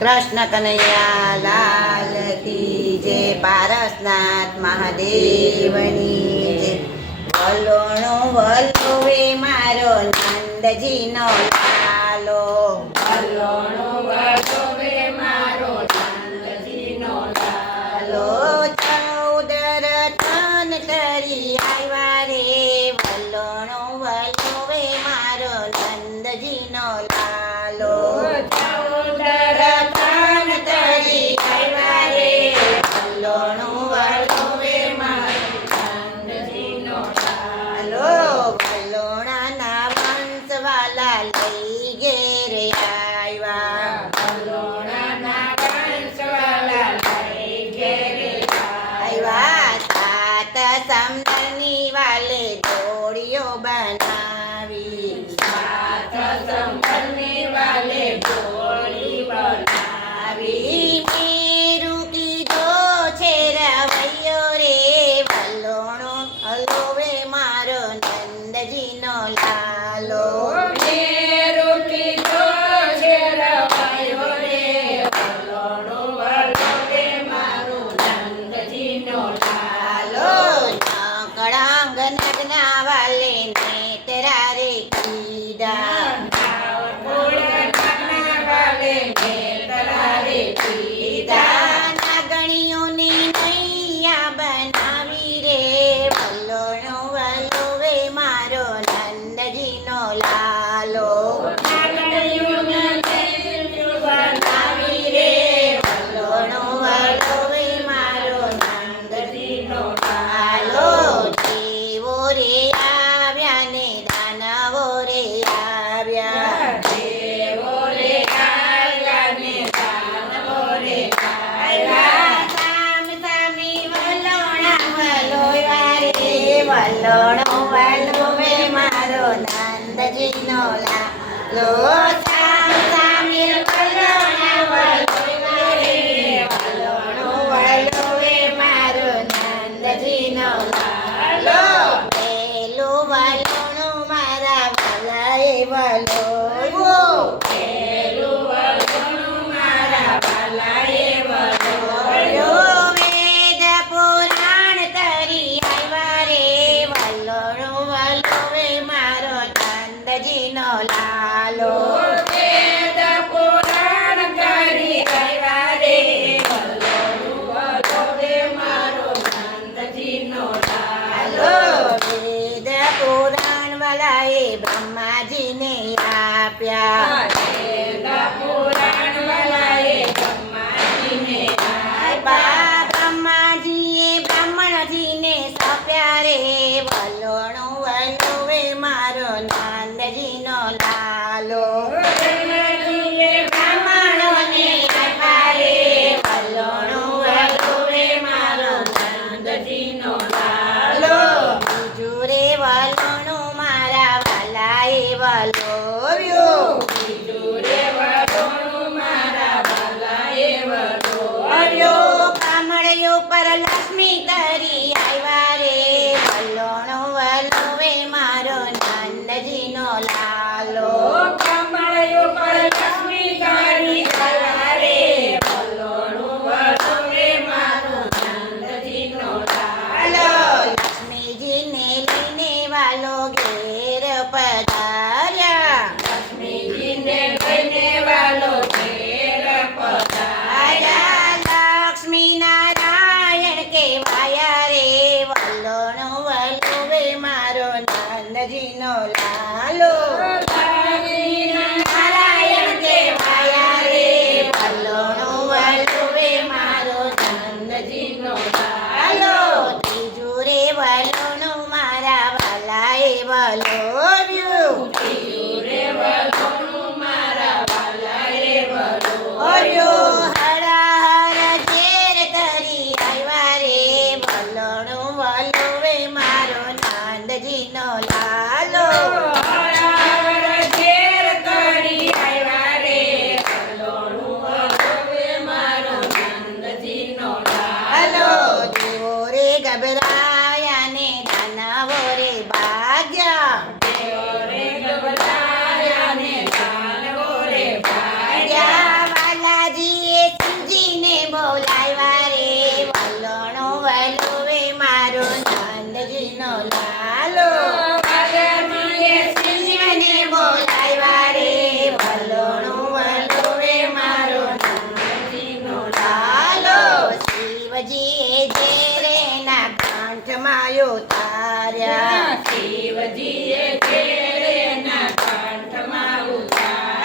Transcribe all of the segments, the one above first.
કૃષ્ણ કનૈયા લાલ કી જય પારસનાથ મહાદેવની જય વલોણો વલોવે મારો નંદજીનો લાલો વલોણો yeah. Lower.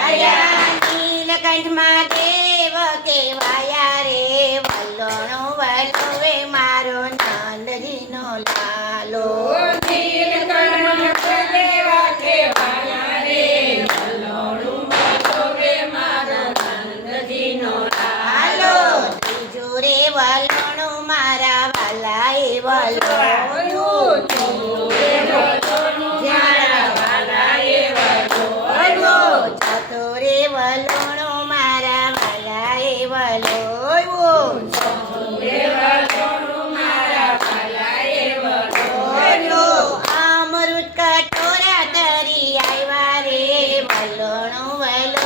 અજાની કંઠમાં દેવ કેવાય Hello.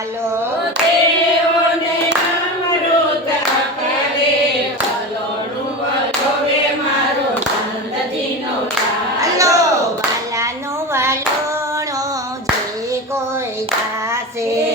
ચાલો દેવોને અમૃત અપરે ચલોનું વલોવે મારો નંદજીનો ચાલો વાલાનો વાલોણો જે કોઈ જાશે